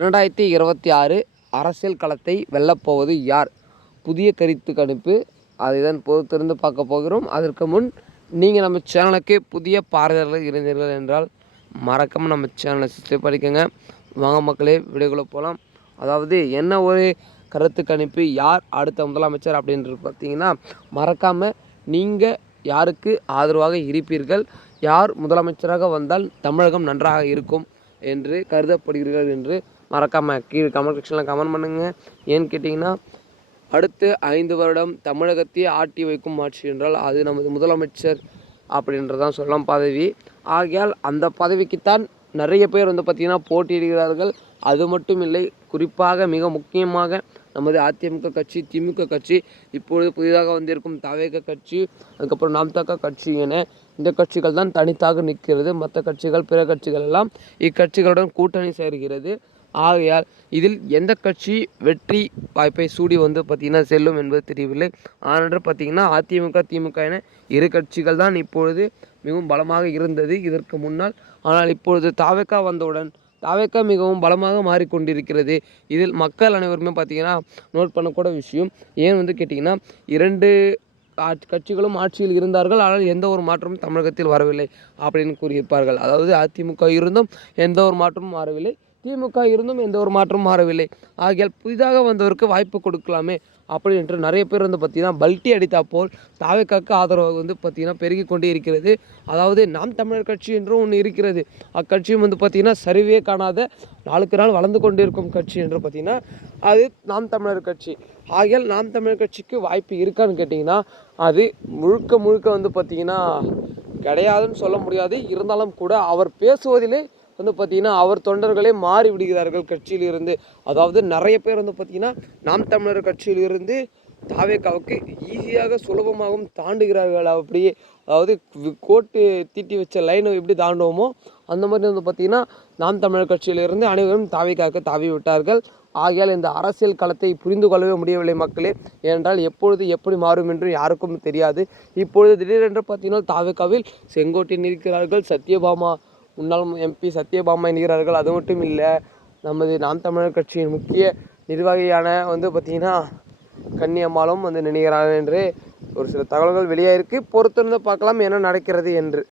இரண்டாயிரத்தி இருபத்தி ஆறு அரசியல் களத்தை வெல்லப்போவது யார்? புதிய கருத்து கணிப்பு அதை தான் பொறுத்திருந்து பார்க்க போகிறோம். அதற்கு முன் நீங்கள் நம்ம சேனலுக்கு புதிய பார்வையாளர்கள் இருந்தீர்கள் என்றால் மறக்காமல் நம்ம சேனலை சப்ஸ்கிரைப் பண்ணிக்கோங்க. வாங்க மக்களே வீடியோக்குள்ளே போகலாம் அதாவது என்ன ஒரு கருத்து கணிப்பு யார் அடுத்த முதலமைச்சர் அப்படின்றது பார்த்தீங்கன்னா மறக்காமல் நீங்கள் யாருக்கு ஆதரவாக இருப்பீர்கள்? யார் முதலமைச்சராக வந்தால் தமிழகம் நன்றாக இருக்கும் என்று கருதப்படுகிறீர்கள் என்று மறக்காமல் கீழே கமெண்ட் செக்ஷனில் கமெண்ட் பண்ணுங்கள் ஏன்னு கேட்டிங்கன்னா அடுத்து ஐந்து வருடம் தமிழகத்தையே ஆட்டி வைக்கும் ஆட்சி என்றால் அது நமது முதலமைச்சர் அப்படின்றதான் சொல்லலாம் பதவி. ஆகையால் அந்த பதவிக்குத்தான் நிறைய பேர் வந்து பார்த்திங்கன்னா போட்டியிடுகிறார்கள். அது மட்டும் இல்லை குறிப்பாக மிக முக்கியமாக நமது அதிமுக கட்சி திமுக கட்சி இப்பொழுது புதிதாக வந்திருக்கும் தவேக கட்சி அதுக்கப்புறம் நாம் கட்சி என இந்த கட்சிகள் தான் தனித்தாக நிற்கிறது. மற்ற கட்சிகள் பிற கட்சிகள் எல்லாம் இக்கட்சிகளுடன் கூட்டணி சேர்கிறது. ஆகையால் இதில் எந்த கட்சி வெற்றி வாய்ப்பை சூடி வந்து பார்த்திங்கன்னா செல்லும் என்பது தெரியவில்லை. ஆனன்று பார்த்திங்கன்னா அதிமுக திமுக என இரு கட்சிகள் தான் இப்பொழுது மிகவும் பலமாக இருந்தது இதற்கு முன்னால். ஆனால் இப்பொழுது தாவேக்கா வந்தவுடன் தாவேக்கா மிகவும் பலமாக மாறிக்கொண்டிருக்கிறது. இதில் மக்கள் அனைவருமே பார்த்திங்கன்னா நோட் பண்ணக்கூட விஷயம். ஏன் வந்து கேட்டிங்கன்னா இரண்டு ஆட்சி கட்சிகளும் ஆட்சியில் இருந்தார்கள். ஆனால் எந்த ஒரு மாற்றமும் தமிழகத்தில் வரவில்லை அப்படின்னு கூறியிருப்பார்கள். அதாவது அதிமுக இருந்தும் எந்த ஒரு மாற்றமும் மாறவில்லை. திமுக இருந்தும் எந்த ஒரு மாற்றமும் மாறவில்லை. ஆகையால் புதிதாக வந்தவருக்கு வாய்ப்பு கொடுக்கலாமே அப்படி என்று நிறைய பேர் வந்து பார்த்திங்கன்னா பல்ட்டி அடித்தா போல் தாவேக்காக்கு ஆதரவு வந்து பார்த்திங்கன்னா பெருகி கொண்டே இருக்கிறது. அதாவது நாம் தமிழர் கட்சி என்றும் ஒன்று இருக்கிறது. அக்கட்சியும் வந்து பார்த்திங்கன்னா சரிவே காணாத நாளுக்கு நாள் வளர்ந்து கொண்டிருக்கும் கட்சி என்று பார்த்திங்கன்னா அது நாம் தமிழர் கட்சி. ஆகையால் நாம் தமிழர் கட்சிக்கு வாய்ப்பு இருக்கான்னு கேட்டிங்கன்னா அது முழுக்க முழுக்க வந்து பார்த்திங்கன்னா கிடையாதுன்னு சொல்ல முடியாது. இருந்தாலும் கூட அவர் பேசுவதிலே வந்து பார்த்திங்கன்னா அவர் தொண்டர்களே மாறி விடுகிறார்கள் கட்சியிலிருந்து. அதாவது நிறைய பேர் வந்து பார்த்திங்கன்னா நாம் தமிழர் கட்சியிலிருந்து தாவேக்காவுக்கு ஈஸியாக சுலபமாகவும் தாண்டுகிறார்கள். அப்படியே அதாவது கோட்டு தீட்டி வச்ச லைனை எப்படி தாண்டுவோமோ அந்த மாதிரி வந்து பார்த்திங்கன்னா நாம் தமிழர் கட்சியிலிருந்து அனைவரும் தாவேக்காவுக்கு தாவி விட்டார்கள். ஆகையால் இந்த அரசியல் களத்தை புரிந்து கொள்ளவே முடியவில்லை மக்களே. ஏனென்றால் எப்பொழுது எப்படி மாறும் என்று யாருக்கும் தெரியாது. இப்பொழுது திடீரென்று பார்த்தீங்கன்னா தாவேக்காவில் செங்கோட்டையன் இருக்கிறார்கள் சத்யபாமா முன்னாள் எம்பி சத்யபாமா என்கிறார்கள். அது மட்டும் இல்லை நமது நாம் தமிழர் கட்சியின் முக்கிய நிர்வாகியான வந்து பார்த்திங்கன்னா கன்னியம்மாளும் வந்து நினைகிறார்கள் என்று ஒரு சில தகவல்கள் வெளியாகிருக்கு பொறுத்திருந்து பார்க்கலாம் என்ன நடக்கிறது என்று.